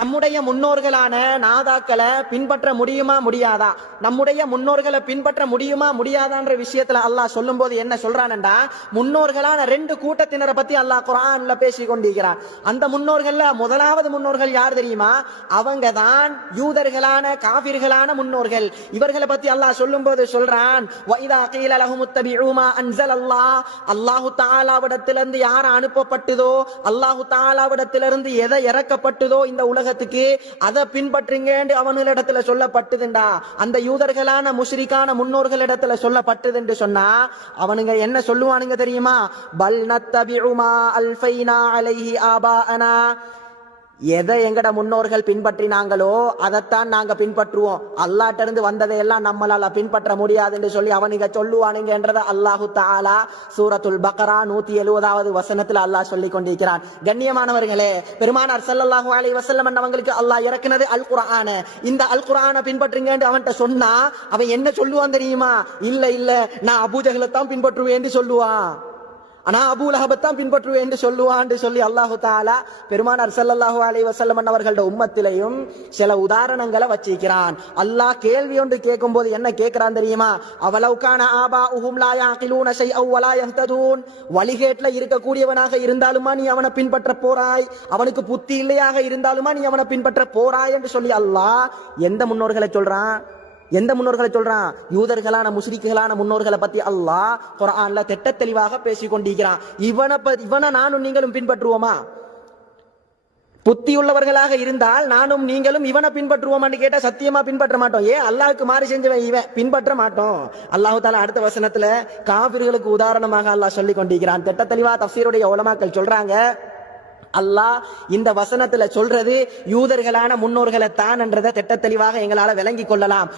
நம்முடைய முன்னோர்களான நாதாக்களை பின்பற்ற முடியுமா முடியாதா? நம்முடைய முன்னோர்களை பின்பற்ற முடியுமா முடியாதான்ற விஷயத்துல அல்லாஹ் சொல்லும் போது என்ன சொல்றான்டா முன்னோர்களான ரெண்டு கூட்டத்தினரை பத்தி அல்லாஹ் குரான்ல பேசி கொண்டிருக்கிறான் அந்த முன்னோர்கள்ல முதலாவது முன்னோர்கள் யார் தெரியுமா? அவங்க தான் யூதர்களான காபிர்களான முன்னோர்கள். இவர்களை பத்தி அல்லாஹ் சொல்லும்போது சொல்றான் வைதா அல்லாஹு தாலாவிடத்திலிருந்து யார் அனுப்பப்பட்டதோ அல்லாஹு தாலாவிடத்திலிருந்து எதை இறக்கப்பட்டதோ இந்த உலக உலகத்துக்கு அதை பின்பற்றுங்க அவனிடத்துல சொல்லப்பட்டதுண்டா. அந்த யூதர்களான முஷ்ரிக்கான முன்னோர்களிடத்துல சொல்லப்பட்டது என்று சொன்னா அவனுங்க என்ன சொல்லுவானுங்க தெரியுமா? பல் நத்தபிஉ மா அல்ஃபைனா அலைஹி ஆபாஅனா. எதை எங்கட முன்னோர்கள் பின்பற்றினாங்களோ அதைத்தான் நாங்க பின்பற்றுவோம். அல்லாட்ட இருந்து வந்ததையெல்லாம் நம்மளால பின்பற்ற முடியாது என்று சொல்லி அவனுங்க சொல்லுவானுங்க என்றதை அல்லாஹு தாலா சூரத்துல் பக்கரா நூத்தி எழுபதாவது வசனத்துல அல்லாஹ் சொல்லி கொண்டிருக்கிறான். கண்ணியமானவர்களே பெருமானார் ஸல்லல்லாஹு அலி வசல்லம் அவங்களுக்கு அல்லாஹ் இறக்குனது அல் குரான இந்த அல் குரான பின்பற்றுங்கன்னு அவன்கிட்ட சொன்னா அவன் என்ன சொல்லுவான் தெரியுமா? இல்ல இல்ல நான் அபூஜகளை தான் பின்பற்றுவேன்னு சொல்லுவான். ஆனா அபூலஹபத்தான் பின்பற்றுவேன் என்று சொல்லுவான் சொல்லி அல்லாஹு தாலா பெருமானார் ஸல்லல்லாஹு அலைஹி வசல்லமன் அவர்களோட உம்மத்திலையும் சில உதாரணங்களை வச்சிருக்கிறான். அல்லாஹ் கேள்வி ஒன்று கேட்கும் போது என்ன கேட்கிறான் தெரியுமா? அவலவுக்கான ஆபா உஹும் லா யாகிலூன ஷைஅவ் வலா யஹ்ததூன். வழிகேட்ல இருக்கக்கூடியவனாக இருந்தாலுமா நீ அவனை பின்பற்ற போறாய்? அவனுக்கு புத்தி இல்லையாக இருந்தாலுமா நீ அவனை பின்பற்ற போறாய் என்று சொல்லி அல்லாஹ் எந்த முன்னோர்களை சொல்றான்? எந்த முன்னோர்களை சொல்றான்? யூதர்களான முஸ்லிக்குகளான முன்னோர்களை பத்தி அல்லாஹ் குரான்ல திட்ட தெளிவாக பேசி கொண்டிருக்கிறான் இவனை இவனை நானும் நீங்களும் பின்பற்றுவோமா? புத்தி உள்ளவர்களாக இருந்தால் நானும் நீங்களும் இவனை பின்பற்றுவோமான்னு கேட்டால் சத்தியமா பின்பற்ற மாட்டோம். ஏன்? அல்லாவுக்கு மாறி செஞ்சவன் இவன். பின்பற்ற மாட்டோம். அல்லாஹு தாலா அடுத்த வசனத்துல காவிர்களுக்கு உதாரணமாக அல்லாஹ் சொல்லி கொண்டிருக்கிறான் திட்ட தெளிவா தப்சீருடைய உலமாக்கள் சொல்றாங்க. அல்லாஹ் இந்த வசனத்துல சொல்றது யூதர்களான முன்னோர்களை தான் என்றதை திட்ட தெளிவாக எங்களால விளங்கி கொள்ளலாம்.